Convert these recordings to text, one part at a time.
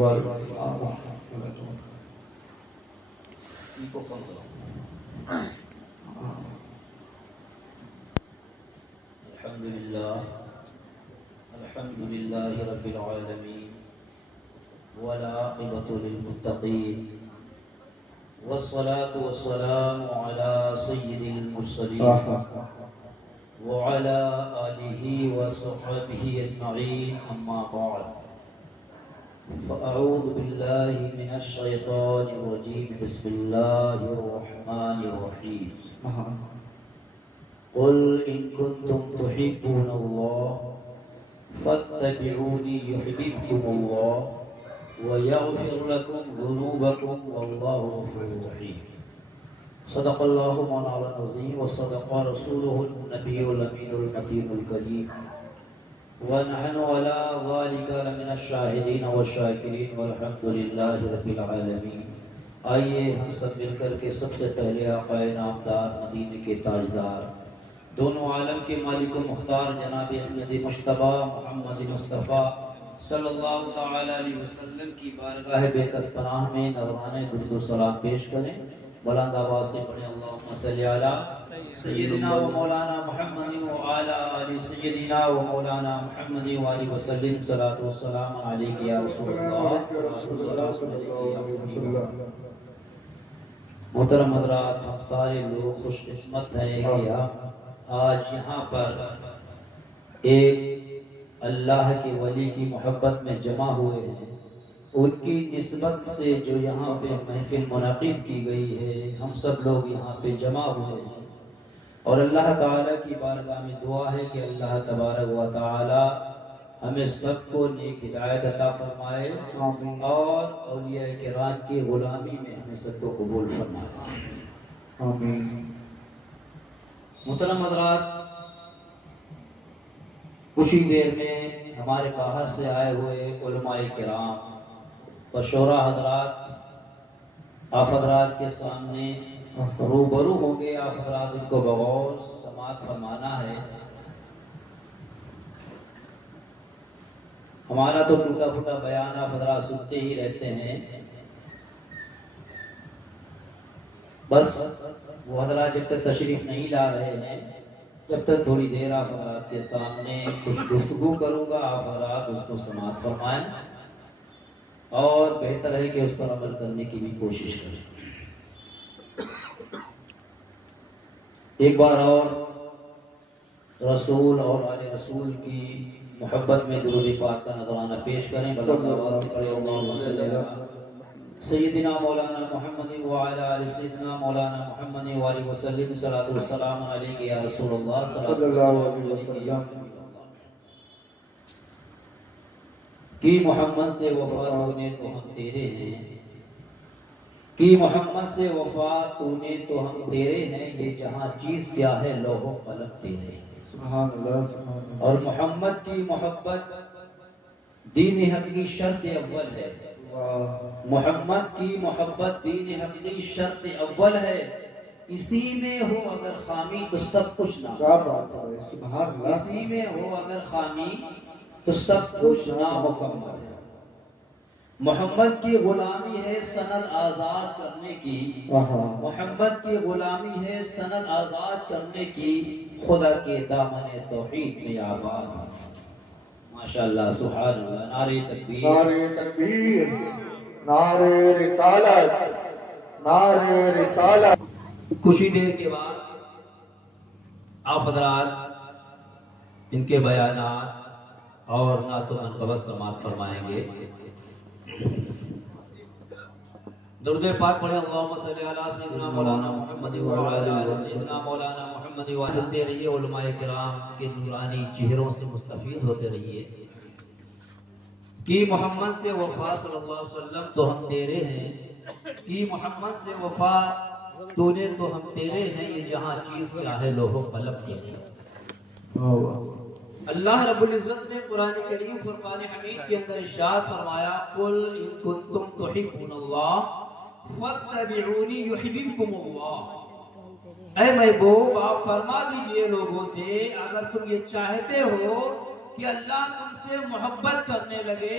وعلیکم السلام ورحمۃ اللہ۔ الحمد لله رب العالمين والعاقبة للمتقين والصلاة والسلام على سيد المرسلين وعلى آله وصحبه أجمعين، أما بعد، فأعوذ بالله من الشيطان الرجيم، بسم الله الرحمن الرحيم. قل إن كنتم تحبون الله فاتبعوني يحببكم الله ويغفر لكم ذنوبكم والله غفور رحيم. صدق الله مولانا العظيم وصدق رسوله النبي الأمين المتين الكريم، ونحن على ذلك لمن الشاهدين والشاكرين والحمد لله رب العالمين. آئیے ہم سب مل کر کے سب سے پہلے آقا نامدار مدینے کے تاجدار دونوں عالم کے مالک و مختار جناب احمد مجتبیٰ محمد مصطفیٰ صلی اللہ تعالی علیہ وسلم کی بارگاہ بے کس پناہ میں نذرانہ درود و سلام پیش کریں. بلند آواز سے پڑھیں اللہم صلی علی سیدنا و مولانا محمد و علی آل سیدنا و مولانا محمد و آلہ وسلم. صلاۃ و سلام علیک یا رسول اللہ. محترم حضرات، ہم سارے لوگ خوش قسمت ہیں کہ آج یہاں پر ایک اللہ کے ولی کی محبت میں جمع ہوئے ہیں. ان کی نسبت سے جو یہاں پہ محفل منعقد کی گئی ہے، ہم سب لوگ یہاں پہ جمع ہوئے ہیں، اور اللہ تعالیٰ کی بارگاہ میں دعا ہے کہ اللہ تبارک و تعالیٰ ہمیں سب کو نیک ہدایت عطا فرمائے اور اولیاء کرام کی غلامی میں ہمیں سب کو قبول فرمائے. آمین. محترم حضرات، کچھ ہی دیر میں ہمارے باہر سے آئے ہوئے علماء کرام و شورا حضرات آپ حضرات کے سامنے روبرو ہوں گے. آپ حضرات ان کو بغور سماعت فرمانا ہے. ہمارا تو ٹوٹا پھوٹا بیان آپ حضرات سنتے ہی رہتے ہیں. بس وہ حضرات جب تک تشریف نہیں لا رہے ہیں، جب تک تھوڑی دیر آپ حضرات کے سامنے کچھ گفتگو کروں گا، آپ حضرات اس کو سماعت فرمائیں اور بہتر ہے کہ اس پر عمل کرنے کی بھی کوشش کریں. ایک بار اور رسول اور آل رسول کی محبت میں درود پاک کا نذرانہ پیش کریں. بلند آواز سے پڑھیں اللہم صلی علی سیدنا مولانا محمد وعلی آل سیدنا مولانا محمد وآلہ وسلم. صلاۃ والسلام علیک یا رسول اللہ. صلی اللہ علیہ وسلم. کی محمد سے وفا تو نے تو ہم تیرے ہیں، کی محمد سے وفا تو نے تو ہم تیرے ہیں، یہ جہاں چیز کیا ہے لوح و قلم تیرے ہیں. سبحان اللہ سبحان اللہ. اور محمد کی محبت دین حق کی شرط اول ہے. محمد کی محبت دین حق کی شرط اول ہے. اسی میں ہو اگر خامی تو سب کچھ نامکمل. سبحان اللہ. اسی میں ہو اگر خامی تو سب کچھ نامکمل ہے. محمد کی غلامی ہے سند آزاد کرنے کی. محمد کی غلامی ہے سند آزاد کرنے کی. خدا کے دامن توحید میں آباد. ماشاءاللہ سبحان اللہ. نعرہ تکبیر، نعرہ تکبیر، نعرہ رسالت، نعرہ رسالت. کچھ ہی دیر کے بعد آپ حضرات ان کے بیانات اور نعت و منقبت سماعت فرمائیں گے. درود پاک پڑھیں اللہم صلی علی سیدنا مولانا محمد وعلی آل سیدنا مولانا محمد. سنتے رہیے، علماء کرام کے نورانی چہروں سے مستفیض ہوتے رہیے. کہ محمد سے وفا صلی اللہ علیہ وسلم تو ہم تیرے ہیں، کہ محمد سے وفا تو نے تو ہم تیرے ہیں، یہ جہاں چیز کیا ہے لوح و قلم تیرے. اللہ رب العزت نے قرآن کریم فرقان حمید کے اندر ارشاد فرمایا قل ان کنتم تحبون اللہ فاتبعونی یحببکم اللہ. اے محبوب آپ فرما دیجئے لوگوں سے، اگر تم یہ چاہتے ہو کہ اللہ تم سے محبت کرنے لگے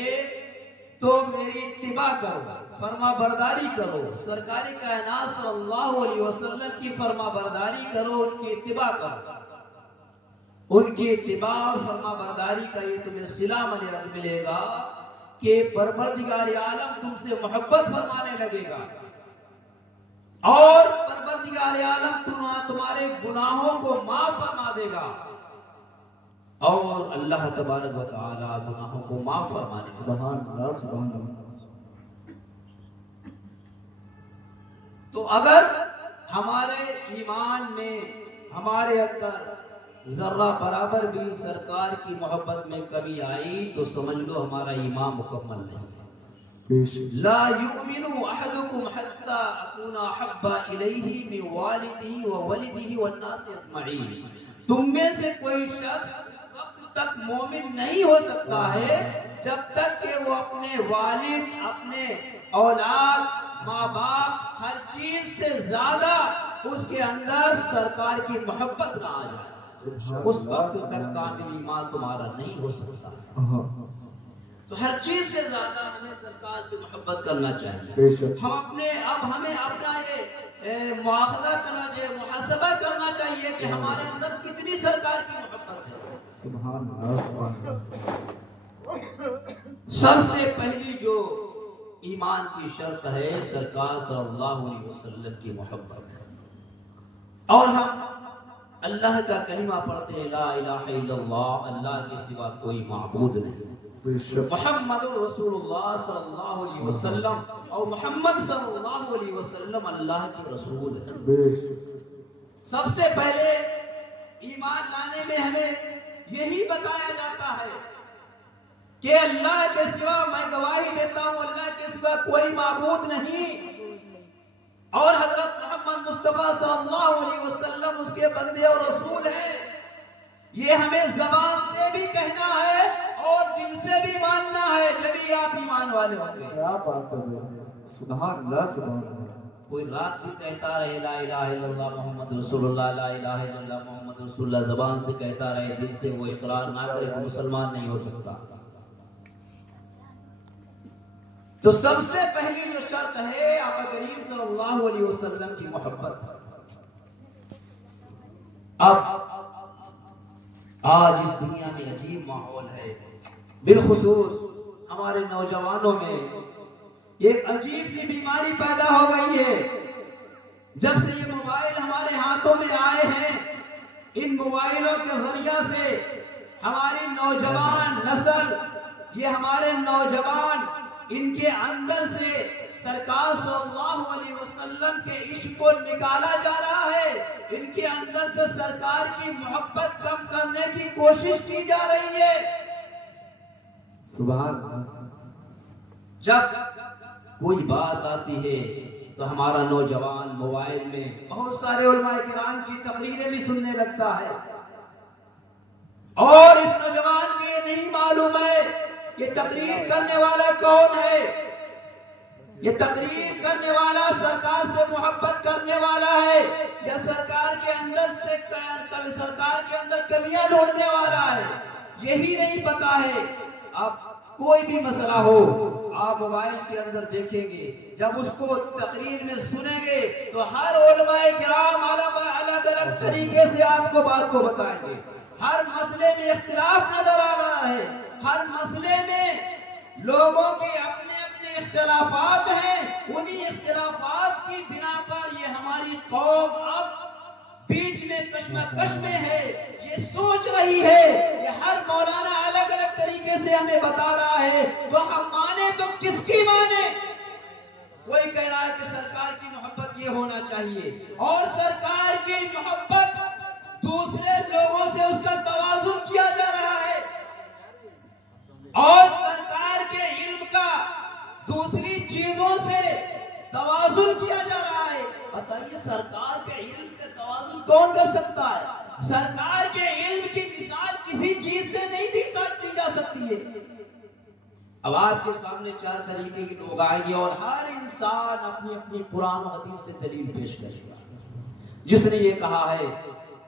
تو میری اتباع کرو، فرما برداری کرو، سرکاری کائنات صلی اللہ علیہ وسلم کی فرما برداری کرو، ان کی اتباع کرو۔ ان کی اتباع اور فرما برداری کا یہ تمہیں صلہ ملے گا کہ پروردگار عالم تم سے محبت فرمانے لگے گا، اور پروردگار عالم تمہارے گناہوں کو معاف فرما دے گا، اور اللہ تبارک و تعالی گناہوں کو معاف فرمانے لگا۔ سبحان اللہ سبحان اللہ۔ تو اگر ہمارے ایمان میں ہمارے اندر ذرہ برابر بھی سرکار کی محبت میں کمی آئی تو سمجھ لو ہمارا ایمان مکمل نہیں ہے۔ لا یؤمن احدکم حتی اکون احب الیہ من والدہ وولدہ والناس اجمعین۔ تم میں سے کوئی شخص وقت تک مومن نہیں ہو سکتا ہے جب تک کہ وہ اپنے والد، اپنے اولاد، ماں باپ، ہر چیز سے زیادہ اس کے اندر سرکار کی محبت نہ آ جائے، اس وقت تک کامل ایمان تمہارا نہیں ہو سکتا۔ تو ہر چیز سے زیادہ ہمیں سرکار سے محبت کرنا چاہیے۔ ہمیں اپنا یہ مواخذہ کرنا چاہیے، محاسبہ کرنا چاہیے کہ ہمارے اندر کتنی سرکار کی محبت ہے۔ سبحان اللہ سبحان اللہ۔ سب سے پہلی جو ایمان کی شرط ہے سرکار صلی اللہ علیہ وسلم کی محبت ہے، اور ہم اللہ کا کلمہ پڑھتے ہیں لا الہ الا اللہ، اللہ کے سوا کوئی معبود نہیں، محمد رسول اللہ صلی اللہ علیہ وسلم، اور محمد صلی اللہ علیہ وسلم اللہ کے رسول ہیں۔ سب سے پہلے ایمان لانے میں ہمیں یہی بتایا جاتا ہے کہ اللہ کے سوا، میں گواہی دیتا ہوں اللہ کے سوا کوئی معبود نہیں، اور حضرت محمد مصطفیٰ صلی اللہ علیہ وسلم اس کے بندے اور رسول ہیں۔ یہ ہمیں زبان سے بھی کہنا ہے اور دل سے بھی ماننا ہے، جبھی آپ ایمان والے ہوں گے۔ کیا بات ہے، سبحان اللہ سبحان اللہ۔ کوئی رات بھی کہتا رہے لا الہ الا اللہ محمد رسول اللہ، لا الہ الا اللہ محمد رسول اللہ، زبان سے کہتا رہے، دل سے وہ اقرار نہ کرے تو مسلمان نہیں ہو سکتا۔ تو سب سے پہلی جو شرط ہے آقا کریم صلی اللہ علیہ وسلم کی محبت ہے۔ اب آج اس دنیا میں عجیب ماحول ہے، بالخصوص ہمارے نوجوانوں میں ایک عجیب سی بیماری پیدا ہو گئی ہے۔ جب سے یہ موبائل ہمارے ہاتھوں میں آئے ہیں، ان موبائلوں کے ذریعہ سے ہماری نوجوان نسل، یہ ہمارے نوجوان، ان کے اندر سے سرکار صلی اللہ علیہ وسلم کے عشق کو نکالا جا رہا ہے، ان کے اندر سے سرکار کی محبت کم کرنے کی کوشش کی جا رہی ہے۔ سبحان اللہ۔ جب کوئی بات آتی ہے تو ہمارا نوجوان موبائل میں بہت سارے علماء کرام کی تقریریں بھی سننے لگتا ہے، اور اس نوجوان کو یہ نہیں معلوم ہے یہ تقریر کرنے والا کون ہے، یہ تقریر کرنے والا سرکار سے محبت کرنے والا ہے یا سرکار کے اندر کمیاں ڈھونڈنے والا ہے، یہی نہیں پتا ہے۔ اب کوئی بھی مسئلہ ہو آپ موبائل کے اندر دیکھیں گے، جب اس کو تقریر میں سنیں گے تو ہر علماء کرام الگ الگ طریقے سے آپ کو بات کو بتائیں گے۔ ہر مسئلے میں اختلاف نظر آ رہا ہے، ہر مسئلے میں لوگوں کے اپنے اپنے اختلافات ہیں، انہی اختلافات کی بنا پر یہ ہماری قوم اب بیچ میں کشمکش میں ہے، یہ سوچ رہی ہے، یہ ہر مولانا الگ الگ طریقے سے ہمیں بتا رہا ہے، تو ہم مانے تو کس کی مانے؟ کوئی کہہ رہا ہے کہ سرکار کی محبت یہ ہونا چاہیے، اور سرکار کی محبت دوسرے لوگوں سے اس کا توازن کیا جا رہا ہے، اور سرکار کے علم کا دوسری چیزوں سے توازن کیا جا رہا ہے۔ بتائیے سرکار کے علم کا توازن کون کر سکتا ہے؟ سرکار کے علم کی مثال کسی چیز سے نہیں دی جا سکتی ہے۔ اب آپ کے سامنے چار طریقے کے لوگ آئیں گے اور ہر انسان اپنی اپنی قرآن و حدیث سے دلیل پیش کرے گا۔ جس نے یہ کہا ہے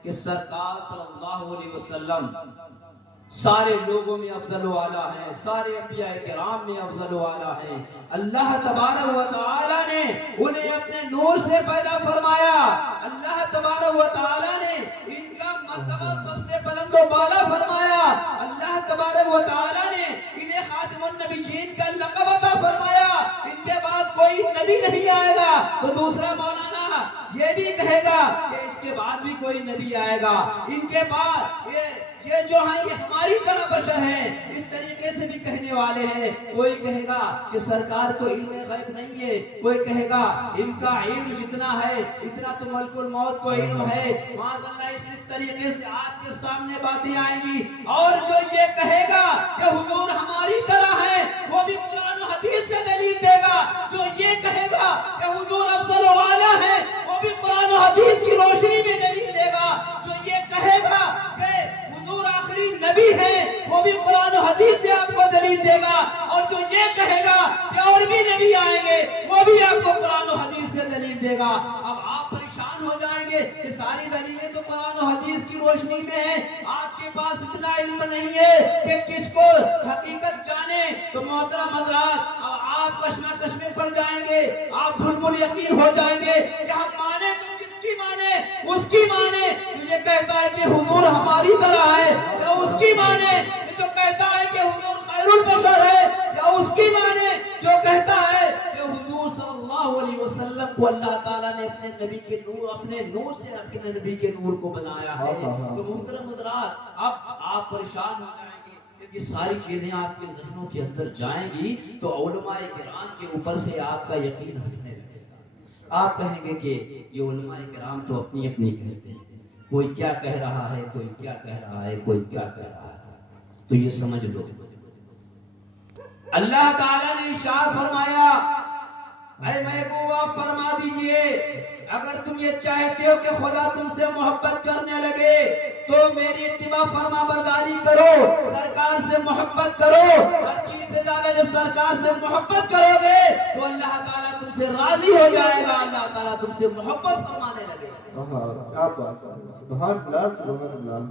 کہ سرکار صلی اللہ علیہ وسلم سارے لوگوں میں افضل و اعلیٰ ہیں، سارے انبیاء کرام میں افضل و اعلیٰ ہیں۔ اللہ تبارک و تعالی نے انہیں اپنے نور سے پیدا فرمایا، اللہ تبارک و تعالی نے ان کا مرتبہ سب سے بلند و بالا فرمایا، اللہ تبارک و تعالی نے انہیں خاتم النبیین کا لقب عطا فرمایا۔ ان کے بعد کوئی نبی نہیں آئے گا تو دوسرا مولانا یہ بھی کہے گا کہ اس کے بعد بھی کوئی نبی آئے گا، ان کے بعد یہ جو ہیں یہ ہماری طرح بشر ہیں، اس طریقے سے بھی کہنے والے ہیں۔ کوئی کہے گا کہ سرکار کو علم غیب نہیں ہے، کوئی کہے گا ان کا علم جتنا ہے اتنا تو ملک الموت کو علم ہے۔ معاذ اللہ، اس طریقے سے آپ کے سامنے باتیں آئیں گی۔ اور جو یہ کہے گا کہ حضور ہماری طرح ہے، وہ بھی قرآن و حدیث سے دلیل دے گا۔ جو یہ کہے گا کہ حضور افضل و اعلیٰ ہے، وہ بھی قرآن و حدیث کی روشنی میں دلیل دے گا۔ جو یہ کہے گا کہ حضور آخری نبی ہے، وہ بھی قرآن و حدیث سے آپ کو دلیل دے گا۔ اور جو یہ کہے گا کہ اور بھی نبی آئیں گے، وہ بھی آپ کو قرآن و حدیث سے دلیل دے گا۔ اب آپ پریشان ہو جائیں گے کہ ساری دلیلیں تو قرآن و حدیث کی روشنی میں ہیں، آپ کے پاس اتنا علم نہیں ہے کہ کس کو حقیقت جانے۔ تو محترم حضرات، اب آپ کشمکش میں پڑ جائیں گے، آپ بھل یقین ہو جائیں گے کہ ہم مانے تو کس کی مانے؟ اس کی مانے جو یہ کہتا ہے کہ حضور ہماری طرح ہے، یا اس کی مانے جو کہتا ہے کہ حضور خیر البشر ہے، یا اس کی مانے جو کہتا ہے کہ حضور صلی اللہ علیہ وسلم کو اللہ تعالیٰ نے اپنے نبی کے نور، اپنے نور سے اپنے نبی کے نور کو بنایا ہے۔ تو محترم حضرات، اب آپ پریشان ہو جائیں گے کہ یہ ساری چیزیں آپ کے ذہنوں کے اندر جائیں گی تو علماء کرام کے اوپر سے آپ کا یقین ہٹنے لگے گا۔ آپ کہیں گے کہ یہ علماء کرام تو اپنی اپنی کہتے ہیں، کوئی کیا کہہ رہا ہے، کوئی کیا کہہ رہا ہے، کوئی کیا کہہ رہا ہے۔ تو یہ سمجھ لو، اللہ تعالیٰ نے ارشاد فرمایا، اے محبوبہ فرما دیجئے اگر تم یہ چاہتے ہو کہ خدا تم سے محبت کرنے لگے تو میری اتباع فرما برداری کرو، سرکار سے محبت کرو۔ ہر چیز سے زیادہ جب سرکار سے محبت کرو گے تو اللہ تعالیٰ تم سے راضی ہو جائے گا، اللہ تعالیٰ تم سے محبت فرمانے لگے گا۔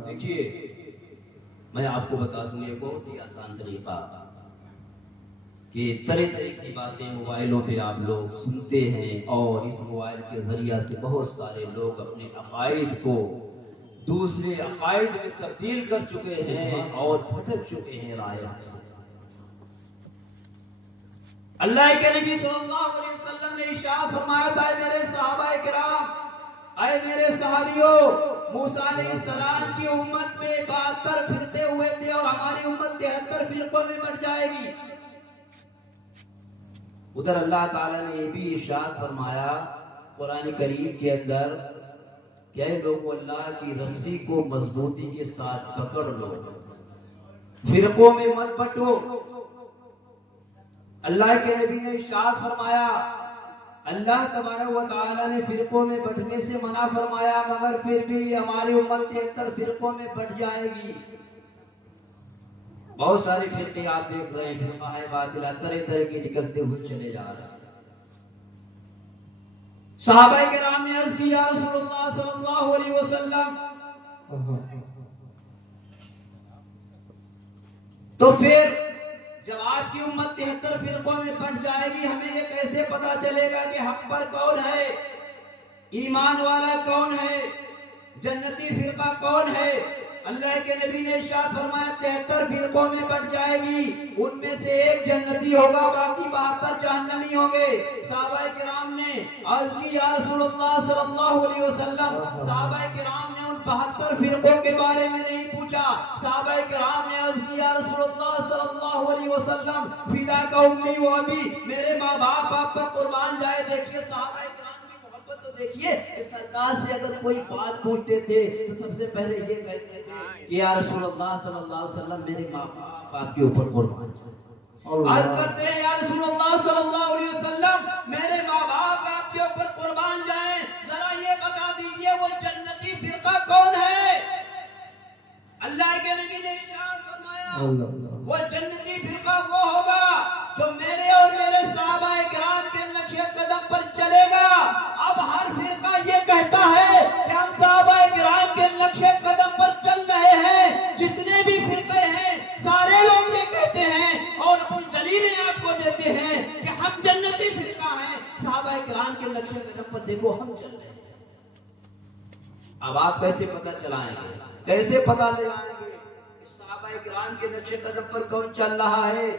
دیکھیے، میں آپ کو بتا دوں یہ بہت ہی آسان طریقہ کہ طرح طرح کی باتیں موبائلوں پہ آپ لوگ سنتے ہیں، اور اس موبائل کے ذریعہ سے بہت سارے لوگ اپنے عقائد کو دوسرے عقائد میں تبدیل کر چکے ہیں اور بھٹک چکے ہیں رائے سے۔ اللہ کے نبی صلی اللہ علیہ وسلم نے ارشاد فرمایا تھا، اے میرے صحابہ کرام، اے میرے صحابیوں، موسیٰ علیہ السلام کی امت میں 72 فرقے ہوئے تھے اور ہماری امت 73 فرقوں میں بٹ جائے گی۔ ادھر اللہ تعالیٰ نے یہ بھی ارشاد فرمایا قرآن کریم کے اندر کہ اے لوگوں، اللہ کی رسی کو مضبوطی کے ساتھ پکڑ لو، فرقوں میں مت بٹو۔ اللہ کے نبی نے ارشاد فرمایا، اللہ تبارک و تعالیٰ نے فرقوں میں بٹنے سے منع فرمایا، مگر پھر بھی ہماری امت 73 فرقوں میں بٹ جائے گی۔ بہت سارے فرقے آپ دیکھ رہے ہیں، فرقہ باطلہ طرح طرح کے نکلتے ہوئے چلے جا رہے ہیں۔ صحابہ کرام نے عرض کیا، رسول اللہ صلی اللہ علیہ وسلم، تو پھر جب آپ کی امت 73 فرقوں میں بٹ جائے گی، ہمیں یہ کیسے پتا چلے گا کہ حق پر کون ہے، ایمان والا کون ہے، جنتی فرقہ کون ہے؟ اللہ کے نبی نے ارشاد فرمایا 73 فرقوں میں بٹ جائے گی، ان میں سے ایک جنتی ہوگا، باقی 72 جہنمی ہوں گے۔ صحابہ کرام نے عرض کی، یا رسول اللہ صلی اللہ علیہ وسلم، صحابہ کرام نے ان 72 فرقوں کے بارے میں نہیں پوچھا، صحابہ کرام نے عرض کی، یا رسول اللہ صلی اللہ علیہ وسلم، فدا کا امی و ابی، میرے ماں باپ آپ پر قربان جائے۔ دیکھیے صحابہ تو دیکھیے کہ سرکار سے اگر کوئی بات پوچھتے تھے تو سب سے پہلے یہ کہتے تھے کہ یا رسول اللہ صلی اللہ علیہ وسلم، میرے ماں باپ آپ کے اوپر قربان جائیں۔ عرض کرتے ہیں، یا رسول اللہ صلی اللہ علیہ وسلم، میرے ماں باپ آپ کے اوپر قربان جائیں، ذرا یہ بتا دیجئے وہ جنتی فرقہ کون ہے؟ اللہ کے نبی نے ارشاد فرمایا، وہ جنتی فرقہ وہ ہوگا جو میرے اور میرے صحابہ کرام کے نقش قدم پر چلے گا۔ اب ہر فرقہ یہ کہتا ہے کہ ہم صحابہ کرام کے نقش قدم پر چل رہے ہیں، جتنے بھی فرقے ہیں گرام کے نقشے قدم پر دیکھو ہم چل رہے ہیں. اب آپ کیسے پتہ چلائیں گے, کیسے پتہ لگائیں گے کہ صحابہ کرام کے نقشے قدم پر کون چل رہا ہے؟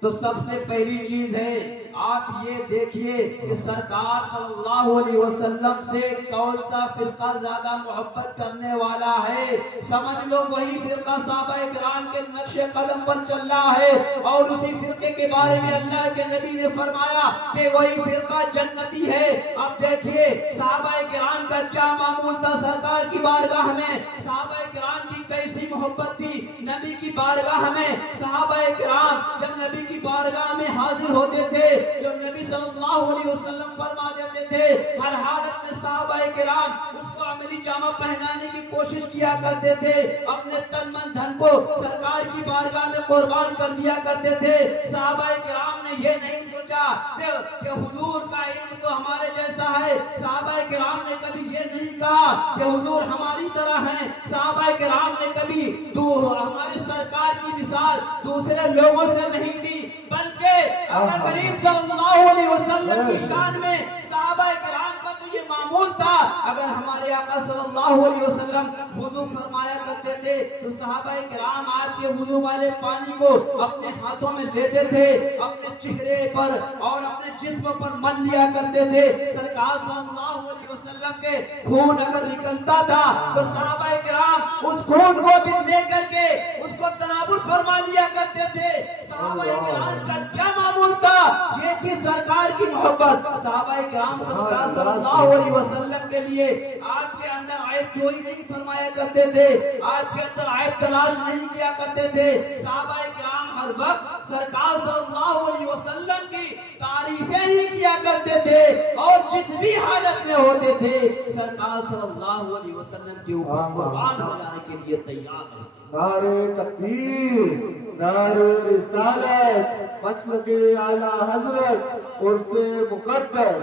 تو سب سے پہلی چیز ہے آپ یہ دیکھیے کہ سرکار صلی اللہ علیہ وسلم سے کون سا فرقہ زیادہ محبت کرنے والا ہے. سمجھ لو وہی فرقہ صحابہ کرام کے نقش قدم پر چل رہا ہے, اور اسی فرقے کے بارے میں اللہ کے نبی نے فرمایا کہ وہی فرقہ جنتی ہے. اب دیکھیے صحابہ کرام کا کیا معمول تھا سرکار کی بارگاہ میں, صحابہ کرام کی کیسی محبت تھی نبی کی بارگاہ میں. صحابہ کرام جب نبی کی بارگاہ میں حاضر ہوتے تھے, جو نبی صلی اللہ علیہ وسلم فرما دیتے تھے, ہر حالت میں صحابہ کرام اس کو عملی جامہ پہنانے کی کوشش کیا کرتے تھے, اپنے تن من دھن کو سرکار کی بارگاہ میں قربان کر دیا کرتے تھے. صحابہ کرام نے یہ نہیں سوچا کہ حضور کا علم تو ہمارے جیسا ہے. صحابہ کرام نے کبھی یہ نہیں کہا کہ حضور ہماری طرح ہیں. صحابہ کرام نے کبھی ہمارے سرکار کی مثال دوسرے لوگوں سے نہیں دی, بلکہ اپنے کریم صلی اللہ علیہ وسلم کی شان میں صحابہ کرام کا تو یہ معمول تھا. اگر ہمارے آقا صلی اللہ علیہ وسلم وضو فرمایا کرتے تھے تو صحابہ کرام آپ کے وضو والے پانی کو اپنے ہاتھوں میں لیتے تھے, اپنے چہرے پر اور اپنے جسم پر مل لیا کرتے تھے. سرکار صلی اللہ علیہ وسلم کے خون اگر نکلتا تھا تو صحابہ کرام اس خون کو بھی لے کر کے اس کو تناول فرما لیا کرتے تھے. صحابہ کرام کا کیا معمول تھا؟ یہ تھی سرکار کی محبت. صحابہ کرام سرکار صلی اللہ علیہ وسلم کے لیے آپ کے اندر عیب جوئی نہیں فرمایا کرتے تھے, آپ کے اندر عیب تلاش نہیں کیا کرتے تھے. صحابہ کرام ہر وقت سرکار صلی اللہ علیہ وسلم کی تعریفیں ہی کیا کرتے تھے, اور جس بھی حالت میں ہوتے تھے سرکار صلی اللہ علیہ وسلم کے اوپر قربان ہو جانے کے لیے تیار رہتے. نعرہ تکبیر, نعرہ رسالت, مسلک اعلیٰ حضرت اور سے مقدر.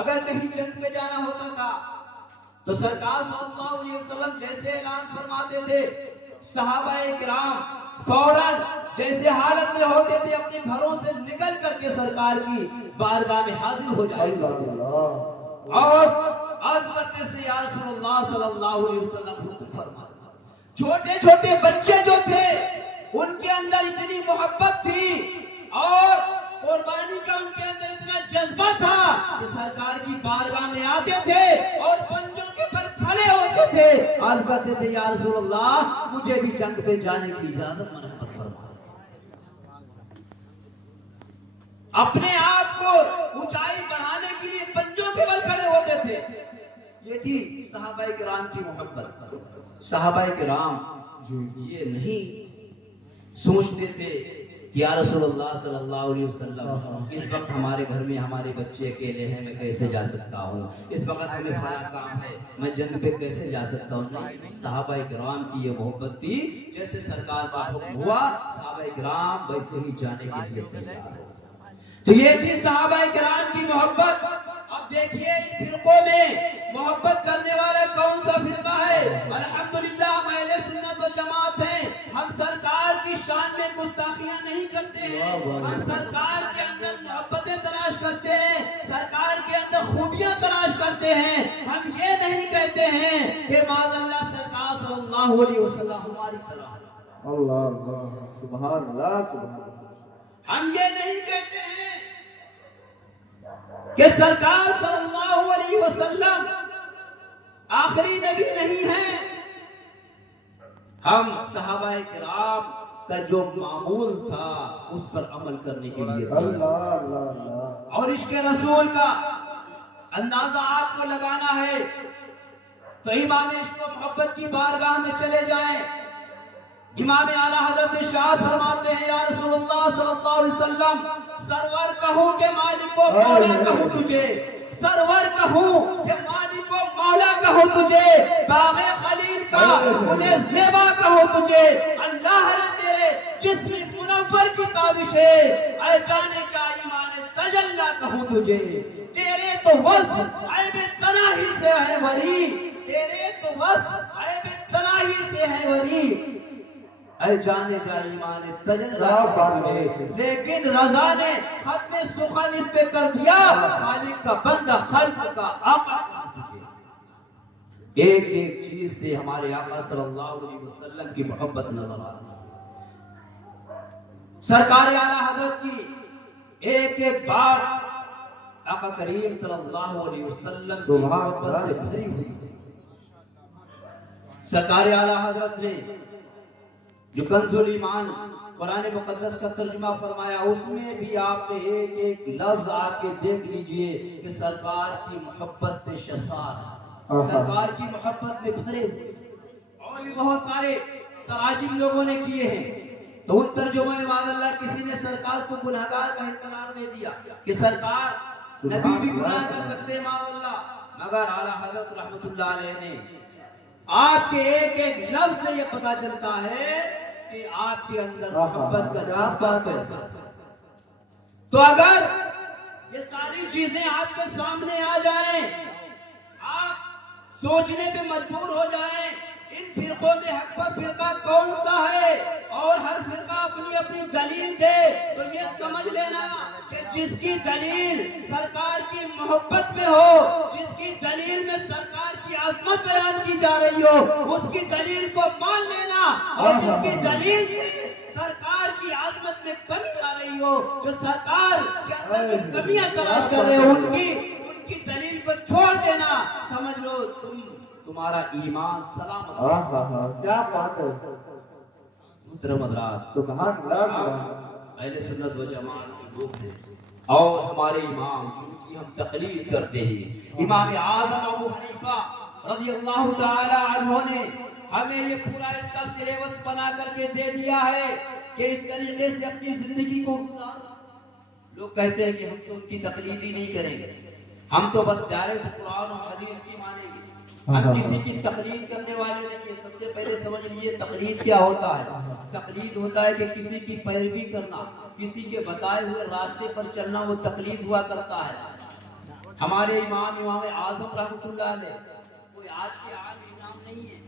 اگر کہیں جنگ پہ جانا ہوتا تھا تو سرکار صلی اللہ علیہ وسلم جیسے اعلان فرماتے تھے, صحابہ کرام فوراً جیسے حالت میں ہوتے تھے اپنے گھروں سے نکل کر کے سرکار کی بارگاہ میں حاضر ہو جائے اور عرض کرتے سے یا رسول اللہ صلی اللہ علیہ وسلم حکم فرما. چھوٹے چھوٹے بچے جو تھے ان کے اندر اتنی محبت تھی اور قربانی کا ان کے اندر اتنا جذبہ تھا کہ سرکار کی بارگاہ میں آتے تھے اور پنجوں کے پر کھڑے ہوتے تھے, عرض کرتے تھے یا رسول اللہ مجھے بھی جنگ پہ جانے کی اجازت مرحمت فرما. اپنے آپ کو اونچائی بڑھانے کے لیے پنجوں کے بل کھڑے ہوتے تھے. یہ تھی صحابہ کرام کی محبت. صحابہ کرام یہ نہیں سوچتے تھے یا رسول اللہ صلی اللہ علیہ وسلم اس وقت ہمارے گھر میں ہمارے بچے اکیلے ہیں, میں کیسے جا سکتا ہوں, اس وقت ہمیں فلاں کام ہے, میں جنگ پہ کیسے جا سکتا ہوں. نہیں, صحابہ کرام کی یہ محبت تھی, جیسے سرکار کا حکم ہوا صحابہ کرام ویسے ہی جانے کے لیے تیار ہو. تو یہ تھی صحابہ کرام کی محبت. اب دیکھیے ان فرقوں میں محبت کرنے والا کون سا فرقہ ہے؟ الحمدللہ ہم اہل سنت و جماعت ہیں. ہم سرکار کی شان میں گستاخیاں نہیں کرتے ہیں, ہم سرکار کے اندر محبتیں تلاش کرتے ہیں, سرکار کے اندر خوبیاں تلاش کرتے ہیں. ہم یہ نہیں کہتے ہیں کہ معاذ اللہ سرکار صلی اللہ علیہ وسلم ہماری طرح. اللہ اللہ سبحان اللہ سبحان اللہ. ہم یہ نہیں کہتے ہیں کہ سرکار صلی اللہ علیہ وسلم آخری نبی نہیں ہے. ہم صحابہ کرام کا جو معمول تھا اس پر عمل کرنے کے لیے اور عشق رسول کا اندازہ آپ کو لگانا ہے تو امام عشق و محبت کی بارگاہ میں چلے جائیں. امام اعلیٰ حضرت ارشاد فرماتے ہیں یا رسول اللہ صلی اللہ علیہ وسلم سرور کہوں کہ مالک و مولا کہوں تجھے, سرور کہوں کہ مالک و مولا کہوں تجھے, باغ خلیل کا انہیں زیبا کہوں تجھے, اللہ نے تیرے جسم منور کی تابش ہے, اے جانے کا ایمان تجلا کہوں تجھے. تیرے تو وصف عیب تناہی سے ہے وری, تیرے تو وصف عیب تناہی سے ہے وری. اے جانے جا ایمان تجربہ، لیکن رضا نے ختم سخن اس پہ کر دیا، خالق کا بندہ خلق کا آقا کر تجھے۔ ایک ایک چیز سے ہمارے آقا صلی اللہ علیہ وسلم کی محبت نظر آتی ہے۔ سرکار اعلیٰ حضرت کی ایک ایک بات آقا کریم صلی اللہ علیہ وسلم کی محبت سے بھری ہوئی ہے۔ سرکار اعلیٰ حضرت نے جو کنز الایمان قرآن مقدس کا ترجمہ فرمایا، اس میں بھی آپ نے ایک ایک لفظ آپ کے دیکھ لیجئے کہ سرکار کی محبت سے شسار ہے، سرکار کی محبت میں بھرے ہوئے۔ اور بھی بہت سارے تراجم لوگوں نے کیے ہیں، تو ان ترجموں میں معاذ اللہ کسی نے سرکار کو گناہگار کا قرار دے دیا کہ سرکار نبی بھی گناہ کر سکتے معاذ اللہ، مگر اعلیٰ حضرت رحمت اللہ علیہ نے آپ کے ایک ایک لفظ سے یہ پتا چلتا ہے کہ آپ کے اندر محبت کا جذبہ کیسا ہے۔ تو اگر یہ ساری چیزیں آپ کے سامنے آ جائیں، آپ سوچنے پہ مجبور ہو جائیں ان فرقوں میں حق پر فرقہ کون سا ہے، اور ہر فرقہ اپنی اپنی دلیل دے، تو یہ سمجھ لینا کہ جس کی دلیل سرکار کی محبت میں ہو، جس کی دلیل میں سرکار کی عظمت بیان کی جا رہی ہو، اس کی دلیل کو مان لینا، اور جس کی دلیل سے سرکار کی عظمت میں کمی آ رہی ہو، جو سرکار کے اندر جو کمیاں تلاش کر رہے ہو، ان کی دلیل کو چھوڑ دینا، سمجھ لو تمہارا ایمان سلامت۔ کیا بات ہے محترم حضرات، سبحان اللہ، اہل سنت و جماعت کے لوگ تھے، اور ہمارے امام جن کی ہم تقلید کرتے ہیں، امام اعظم ابو حنیفہ رضی اللہ تعالی عنہ نے ہمیں یہ پورا اس کا سلیبس بنا کر کے دے دیا ہے کہ اس طریقے سے اپنی زندگی کو گزارو۔ لوگ کہتے ہیں کہ ہم تو ان کی تقلید ہی نہیں کریں گے، ہم تو بس ڈائریکٹ قرآن و حدیث کی مانیں گے، ہم کسی کی تقلید کرنے والے نہیں ہیں۔ سب سے پہلے سمجھ لیجیے تقلید کیا ہوتا ہے۔ تقلید ہوتا ہے کہ کسی کی پیروی کرنا، کسی کے بتائے ہوئے راستے پر چلنا، وہ تقلید ہوا کرتا ہے۔ ہمارے امام اعظم رحمۃ اللہ علیہ کوئی آج کے عام امام نہیں ہے،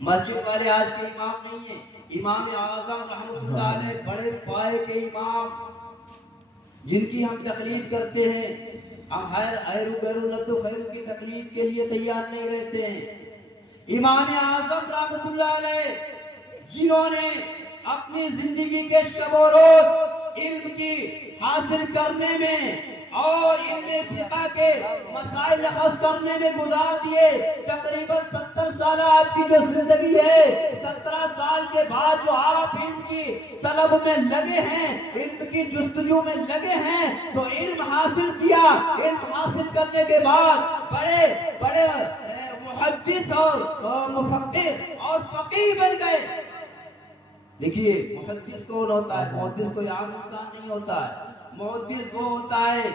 مسجد والے آج کے امام نہیں ہیں۔ امام اعظم رحمۃ اللہ علیہ بڑے پائے کے امام جن کی ہم تقلید کرتے ہیں۔ ہم ایرو گیرو نتو خیرو کی تقلید کے لیے تیار نہیں رہتے ہیں۔ امام اعظم رحمۃ اللہ علیہ جنہوں نے اپنی زندگی کے شب و روز علم کی حاصل کرنے میں اور علم فقہ کے مسائل اخذ کرنے میں گزار دیے، تقریباً 70 سال آپ کی جو زندگی ہے، 17 سال کے بعد جو آپ علم کی طلب میں لگے ہیں، علم کی جستجو میں لگے ہیں، تو علم حاصل کیا، علم حاصل کرنے کے بعد بڑے بڑے محدث اور مفکر اور فقیہ بن گئے۔ دیکھیے محدث کون ہوتا ہے؟ محدث کوئی عام انسان نہیں ہوتا ہے۔ محدث وہ ہوتا ہے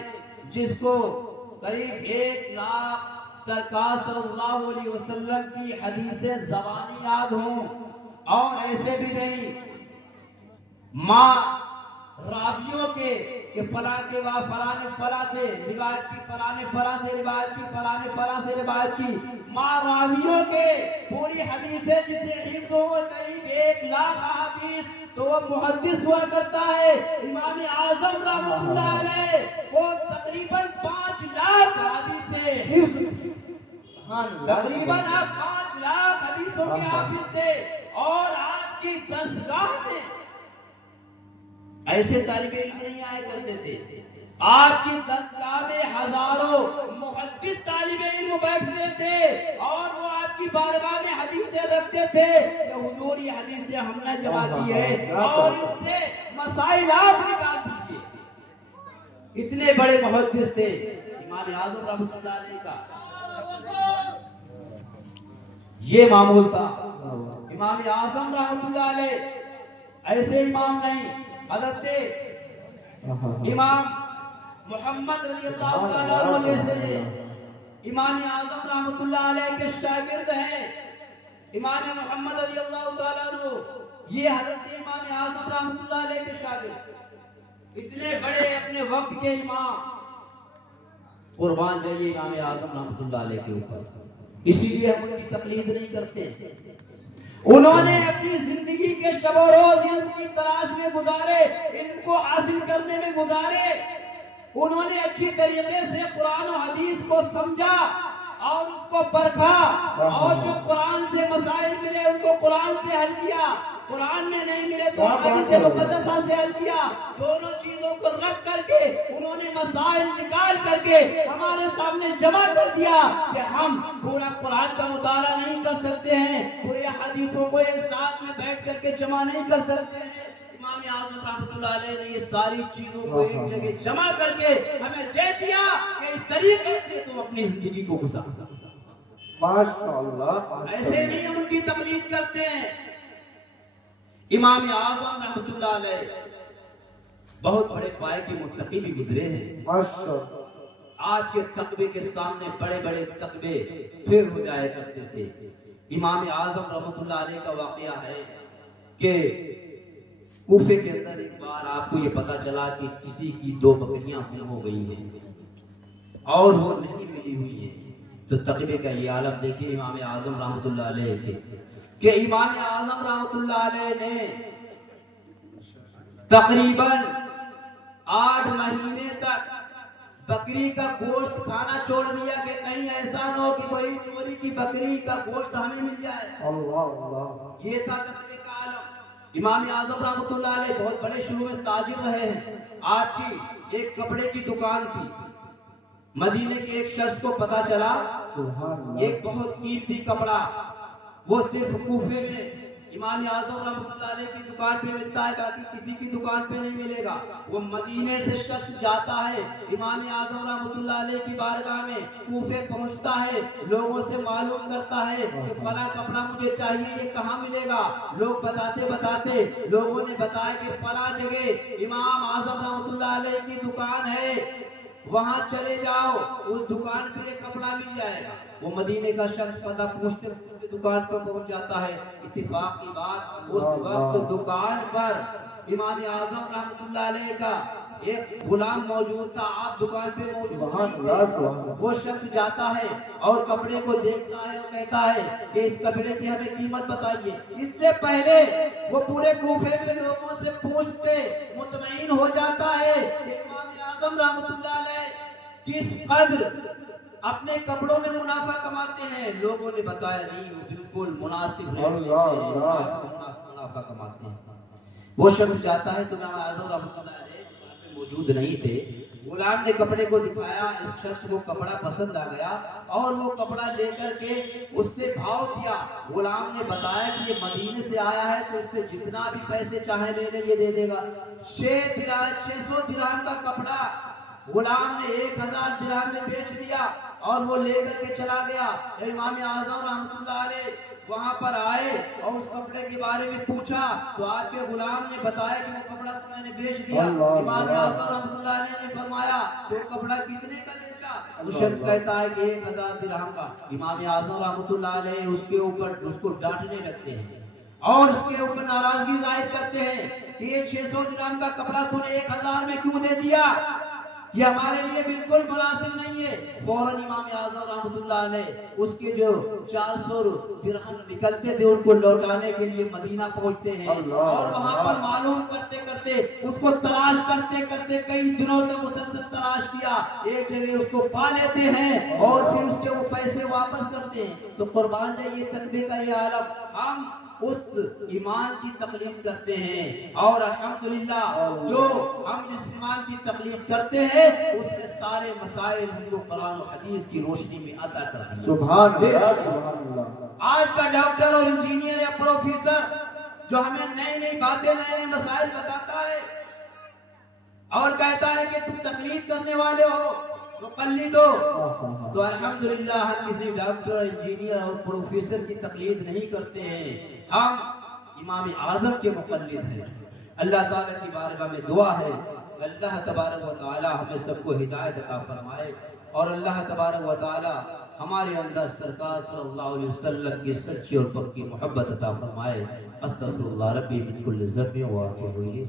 جس کو قریب 1 لاکھ سرکار صلی اللہ علیہ وسلم کی حدیثیں زبانی یاد ہوں، اور ایسے بھی نہیں ماں راویوں کے کہ فلاں کے بعد فلاں نے فلاں سے روایت کی، فلاں نے فلاں سے روایت کی، فلاں نے فلاں سے روایت کی، ماں راویوں کے پوری حدیثیں جسے حفظ ہو قریب 1 لاکھ حدیث، تو وہ محدث ہوا کرتا ہے۔ امام اعظم رحمۃ اللہ علیہ وہ تقریباً 5 لاکھ حدیثیں حفظ تھی، تقریباً 5 لاکھ حدیثوں کے حافظ تھے، اور آپ کی درسگاہ میں ایسے طالب علم نہیں آئے کرتے تھے، آپ کی درسگاہ میں ہزاروں محدث طالب علم بیٹھتے تھے، اور وہ آپ کی بارگاہ میں حدیثیں رکھتے تھے کہ حضور یہ حدیثیں ہم نے جمع کی ہے، اور ان سے مسائل آپ نکال دیجئے۔ اتنے بڑے محدث تھے امام اعظم رحمۃ اللہ علیہ کا، یہ معمول تھا۔ امام اعظم رحمۃ اللہ علیہ ایسے امام نہیں، حضرت امام محمد رضی اللہ تعالیٰ عنہ جیسے امام اعظم رحمۃ اللہ علیہ کے شاگرد ہیں۔ امام محمد رضی اللہ تعالیٰ عنہ یہ حضرت امام اعظم رحمۃ اللہ علیہ کے شاگرد، اتنے بڑے اپنے وقت کے امام، قربان جائیے امام اعظم رحمۃ اللہ علیہ کے اوپر۔ اسی لیے ہم ان کی تقلید نہیں کرتے، انہوں نے اپنی زندگی کے شب و روز علم کی تلاش میں گزارے، علم کو حاصل کرنے میں گزارے، انہوں نے اچھی طریقے سے قرآن و حدیث کو سمجھا اور اس کو پرکھا، اور جو قرآن سے مسائل ملے ان کو قرآن سے حل کیا، قرآن میں نہیں ملے تو حدیث مقدسہ سے حل کیا۔ دونوں چیزوں کو رکھ کر کے انہوں نے مسائل نکال کر کے ہمارے سامنے جمع کر دیا کہ ہم پورا قرآن کا مطالعہ نہیں کر سکتے ہیں، پورے حدیثوں کو ایک ساتھ میں بیٹھ کر کے جمع نہیں کر سکتے ہیں۔ امام اعظم رحمۃ اللہ علیہ نے یہ ساری چیزوں کو ایک جگہ جمع کر کے ہمیں دے دیا کہ اس طریقے سے تم اپنی زندگی کو گزار۔ ماشاءاللہ، ایسے نہیں ہم ان کی تقلید کرتے ہیں۔ امام اعظم رحمۃ اللہ علیہ بہت بڑے پائے کے متقی بھی گزرے ہیں۔ ماشاءاللہ، آج کے تقوی کے سامنے بڑے بڑے تقوی پھر ہو جایا کرتے تھے۔ امام اعظم رحمۃ اللہ علیہ کا واقعہ ہے کہ کوفے کے اندر ایک بار آپ کو یہ پتا چلا کہ کسی کی 2 بکریاں گم ہو گئی ہیں اور وہ نہیں ملی ہوئی ہیں، تو تقوی کا یہ عالم دیکھیے امام اعظم رحمۃ اللہ علیہ کے کہ امام اعظم رحمۃ اللہ علیہ نے تقریباً 8 مہینے تک بکری کا گوشت کھانا چھوڑ دیا کہ کہیں ایسا نہ ہو کہ کوئی چوری کی بکری کا گوشت ہمیں مل جائے۔ اللہ اللہ، یہ تھا تقوی کا عالم۔ امام اعظم رحمۃ اللہ علیہ بہت بڑے شروع میں تاجر رہے ہیں۔ آپ کی ایک کپڑے کی دکان تھی۔ مدینے کے ایک شخص کو پتا چلا سبحان اللہ، ایک بہت قیمتی کپڑا وہ صرف کوفے میں امام اعظم رحمۃ اللہ علیہ کی دکان پہ ملتا ہے، باقی کسی کی دکان پہ نہیں ملے گا۔ وہ مدینے سے شخص جاتا ہے امام اعظم رحمۃ اللہ علیہ کی بارگاہ میں، کوفے پہنچتا ہے، لوگوں سے معلوم کرتا ہے کہ فلاں کپڑا مجھے چاہیے، یہ کہاں ملے گا؟ لوگ بتاتے بتاتے لوگوں نے بتایا کہ فلاں جگہ امام اعظم رحمۃ اللہ علیہ کی دکان ہے، وہاں چلے جاؤ، اس دکان پہ یہ کپڑا مل جائے گا۔ وہ مدینے کا شخص پتہ پوچھتے پوچھتے دکان پر پہنچ جاتا ہے۔ اتفاق کی بات اس وقت دکان پر امام اعظم رحمۃ اللہ علیہ کا ایک غلام موجود تھا، آپ دکان پہ موجود تھے۔ وہ شخص جاتا ہے اور کپڑے کو دیکھتا ہے اور کہتا ہے کہ اس کپڑے کی ہمیں قیمت بتائیے۔ اس سے پہلے وہ پورے کوفے میں لوگوں سے پوچھ کے مطمئن ہو جاتا ہے کہ امام اعظم رحمۃ اللہ علیہ کس قدر اپنے کپڑوں میں منافع کماتے ہیں۔ لوگوں نے بتایا نہیں، وہ بالکل مناسب ہے، منافع کماتے ہیں۔ وہ شخص جاتا ہے تو امام اعظم رحمۃ اللہ علیہ دکان پہ موجود نہیں تھے۔ غلام نے کپڑے کو دکھایا، اس شخص کو کپڑا پسند آ گیا اور وہ کپڑا لے کر کے اس سے بھاؤ دیا۔ غلام نے بتایا کہ یہ مدینے سے آیا ہے تو اس سے جتنا بھی پیسے چاہے لے لے، یہ دے دے گا۔ 600 درہم کا کپڑا غلام نے 1000 درہم میں بیچ دیا اور وہ لے کر کے چلا گیا۔ امام اعظم رحمۃ اللہ علیہ وہاں پر آئے اور اس کپڑے کے بارے میں پوچھا تو آپ کے غلام نے بتایا کہ وہ کپڑا تو میں نے بیچ دیا۔ امام اعظم رحمۃ اللہ علیہ نے فرمایا تو کپڑا کتنے کا بیچا؟ وہ شخص کہتا ہے کہ 1000 درہم کا۔ امام اعظم رحمۃ اللہ علیہ اس کے اوپر اس کو ڈانٹنے لگتے ہیں اور اس کے اوپر ناراضگی ظاہر کرتے ہیں کہ یہ 600 درہم کا کپڑا تو نے 1000 میں کیوں دے دیا؟ یہ ہمارے لیے بالکل مناسب نہیں ہے۔ فوراً امام اعظم رحمۃ اللہ علیہ اس کے جو 400 درہم نکلتے تھے ان کو لوٹانے کے لیے مدینہ پہنچتے ہیں اور وہاں پر معلوم کرتے کرتے اس کو تلاش کرتے کرتے کئی دنوں تک مسلسل تلاش کیا، ایک جگہ اس کو پا لیتے ہیں اور پھر اس کے وہ پیسے واپس کرتے ہیں۔ تو قربان جائیے تقوی کا یہ عالم، ہم اس ایمان کی تقلید کرتے ہیں اور الحمدللہ جو ہم جس ایمان کی تقلید کرتے ہیں اس میں سارے مسائل ہم کو قرآن و حدیث کی روشنی میں عطا کرتے ہیں۔ سبحان اللہ، سبحان اللہ۔ آج کا ڈاکٹر اور انجینئر یا پروفیسر جو ہمیں نئی نئی باتیں نئے نئے مسائل بتاتا ہے اور کہتا ہے کہ تم تقلید کرنے والے ہو، مقلد ہو، تو الحمدللہ ہم کسی ڈاکٹر انجینئر اور پروفیسر کی تقلید نہیں کرتے ہیں، ہم امام اعظم کے مقلد ہیں۔ اللہ تعالیٰ کی بارگاہ میں دعا ہے اللہ تبارک و تعالی ہمیں سب کو ہدایت عطا فرمائے اور اللہ تبارک و تعالی ہمارے اندر سرکار صلی اللہ علیہ وسلم کی سچی اور پکی محبت عطا فرمائے۔ استغفر اللہ ربی من کل ذنب و اتوب الیہ۔